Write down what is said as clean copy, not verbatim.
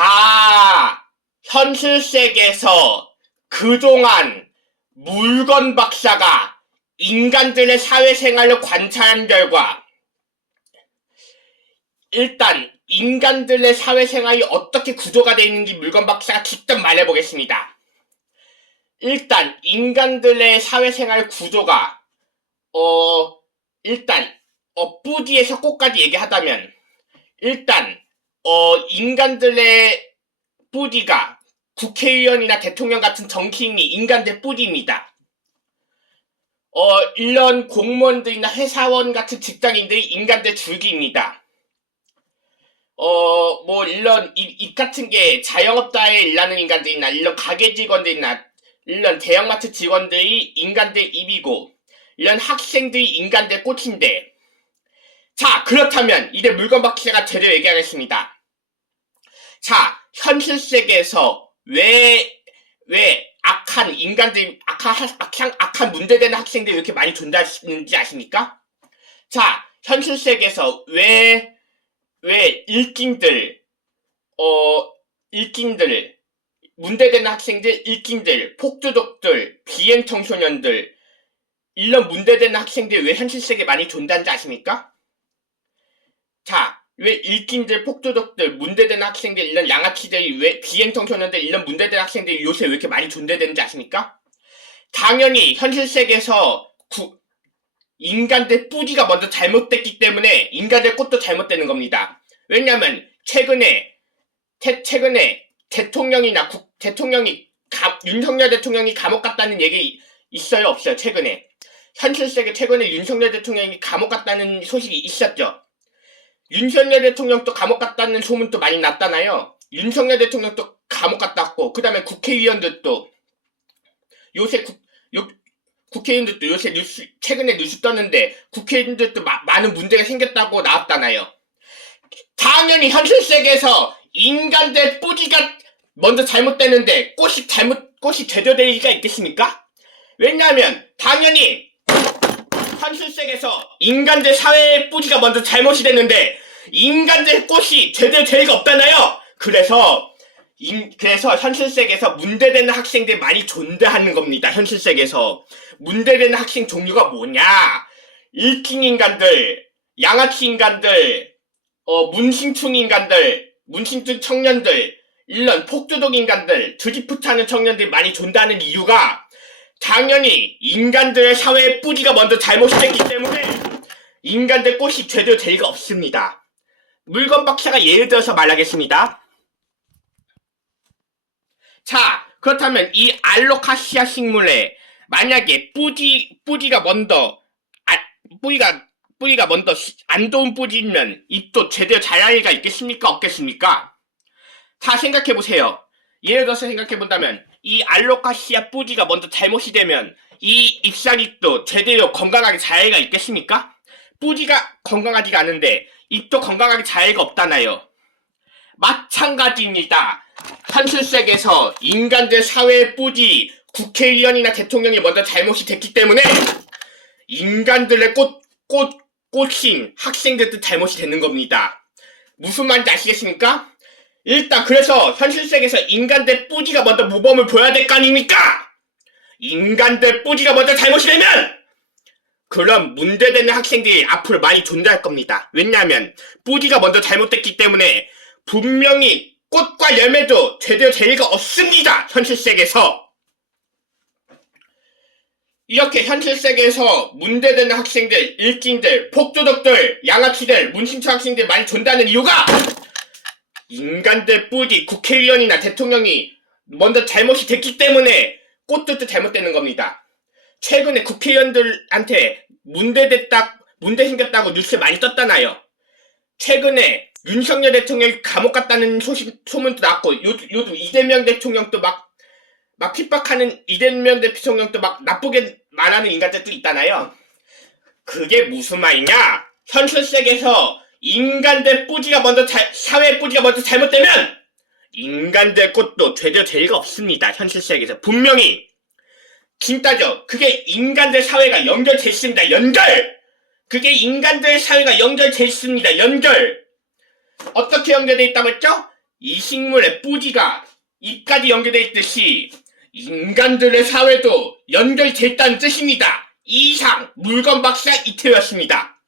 자, 현실 세계에서 그동안 물건 박사가 인간들의 사회생활을 관찰한 결과 일단 인간들의 사회생활이 어떻게 구조가 되어 있는지 물건 박사가 직접 말해보겠습니다. 일단 인간들의 사회생활 구조가 뿌디에서 꽃까지 얘기하자면 일단 인간들의 뿌디가 국회의원이나 대통령 같은 정치인이 인간들 뿌디입니다. 이런 공무원들이나 회사원 같은 직장인들이 인간들 줄기입니다. 이런 입 같은 게 자영업자에 일하는 인간들이나 이런 가게 직원들이나 이런 대형마트 직원들이 인간들 입이고 이런 학생들이 인간들 꽃인데, 자, 그렇다면 이제 물건 박사가 제대로 얘기하겠습니다. 자, 현실 세계에서 왜 악한 인간들, 악한 문제되는 학생들이 이렇게 많이 존재하는지 아십니까? 자, 현실 세계에서 왜 일진들, 문제되는 학생들, 일진들, 폭주족들, 비행 청소년들, 이런 문제되는 학생들이 왜 현실 세계에 많이 존재하는지 아십니까? 자, 왜 일진들, 폭주족들, 문제되는 학생들, 이런 양아치들이 왜 비행 청소년들, 이런 문제되는 학생들이 요새 왜 이렇게 많이 존재되는지 아십니까? 당연히 현실 세계에서 인간들 뿌리가 먼저 잘못됐기 때문에 인간들 꽃도 잘못되는 겁니다. 왜냐면 최근에 대통령이 윤석열 대통령이 감옥 갔다는 얘기 있어요, 없어요? 최근에 현실 세계 최근에 윤석열 대통령이 감옥 갔다는 소식이 있었죠. 윤석열 대통령도 감옥 갔다는 소문도 많이 났잖아요. 윤석열 대통령도 감옥 갔다 왔고, 그 다음에 국회의원들도 요새 국회의원들도 요새 최근에 뉴스 떴는데 국회의원들도 많은 문제가 생겼다고 나왔잖아요. 당연히 현실 세계에서 인간들 뿌리가 먼저 잘못되는데 꽃이 제대로 될 리가 있겠습니까? 왜냐하면 당연히 현실 세계에서 인간들 사회의 뿌리가 먼저 잘못이 되는데 인간들 꽃이 제대로 될 리가 없잖아요. 그래서 현실 세계에서 문제되는 학생들이 많이 존재하는 겁니다. 현실 세계에서 문제되는 학생 종류가 뭐냐? 일진 인간들, 양아치 인간들, 문신충 인간들, 문신충 청년들, 이런 폭주족 인간들, 드리프트하는 청년들이 많이 존재하는 이유가 당연히 인간들의 사회의 뿌리가 먼저 잘못이 됐기 때문에 인간들 꽃이 제대로 될 리가 없습니다. 물건 박사가 예를 들어서 말하겠습니다. 자, 그렇다면 이 알로카시아 식물에 만약에 뿌리가 먼저 안 좋은 뿌리면 잎도 제대로 자랄 리가 있겠습니까? 없겠습니까? 다 생각해보세요. 예를 들어서 생각해본다면 이 알로카시아 뿌리가 먼저 잘못이 되면 이 잎사귀도 제대로 건강하게 자랄 리가 있겠습니까? 뿌리가 건강하지가 않은데 잎도 건강하게 자랄 리가 없잖아요. 마찬가지입니다. 현실 세계에서 인간들 사회의 뿌리, 국회의원이나 대통령이 먼저 잘못이 됐기 때문에 인간들의 꽃인 학생들도 잘못이 되는 겁니다. 무슨 말인지 아시겠습니까? 일단 그래서 현실 세계에서 인간들 뿌리가 먼저 모범을 보여야 될 거 아닙니까? 인간들 뿌리가 먼저 잘못이 되면 그럼 문제되는 학생들이 앞으로 많이 존재할 겁니다. 왜냐하면 뿌리가 먼저 잘못됐기 때문에 분명히 꽃과 열매도 제대로 될 리가 없습니다. 현실 세계에서. 이렇게 현실 세계에서 문제되는 학생들, 일진들, 폭주족들, 양아치들, 문신처 학생들 많이 존재하는 이유가 인간들 뿌리, 국회의원이나 대통령이 먼저 잘못이 됐기 때문에 꽃들도 잘못되는 겁니다. 최근에 국회의원들한테 문제 생겼다고 뉴스에 많이 떴잖아요. 최근에 윤석열 대통령이 감옥 갔다는 소문도 났고, 요즘 이재명 대통령도 막 핍박하는 이재명 대통령도 막 나쁘게 말하는 인간들도 있잖아요. 그게 무슨 말이냐? 현실 세계에서 인간들 뿌리가 먼저 사회의 뿌리가 먼저 잘못되면 인간들 꽃도 제대로 될 리가 없습니다. 현실 세계에서 분명히 진짜죠. 그게 인간들 사회가 연결돼 있습니다. 그게 인간들 사회가 연결돼 있습니다. 어떻게 연결돼 있다고 했죠? 이 식물의 뿌리가 잎까지 연결되어 있듯이 인간들의 사회도 연결돼 있다는 뜻입니다. 이상 물건 박사 이태였습니다.